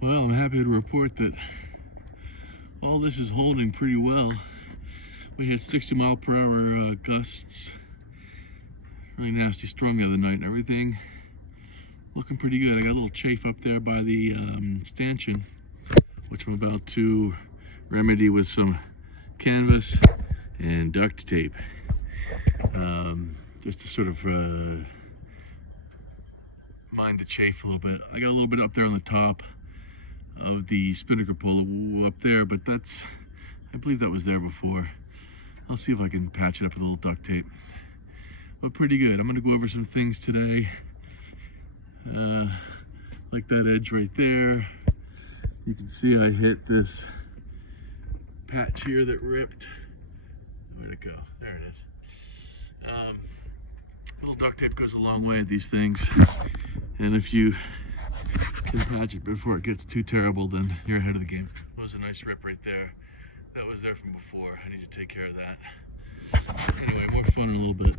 Well, I'm happy to report that all this is holding pretty well. We had 60-mile-per-hour gusts, really nasty storm the other night, and everything looking pretty good. I got a little chafe up there by the stanchion, which I'm about to remedy with some canvas and duct tape, just to sort of mind the chafe a little bit. I got a little bit up there on the top of the spinnaker pole up there, but that's, I believe that was there before. I'll see if I can patch it up with a little duct tape. But pretty good. I'm going to go over some things today, like that edge right there. You can see I hit this patch here that ripped. Where'd it go? There it is. A little duct tape goes a long way at these things, and if you can patch it before it gets too terrible, then you're ahead of the game. That was a nice rip right there. That was there from before. I need to take care of that. Anyway, more fun in a little bit.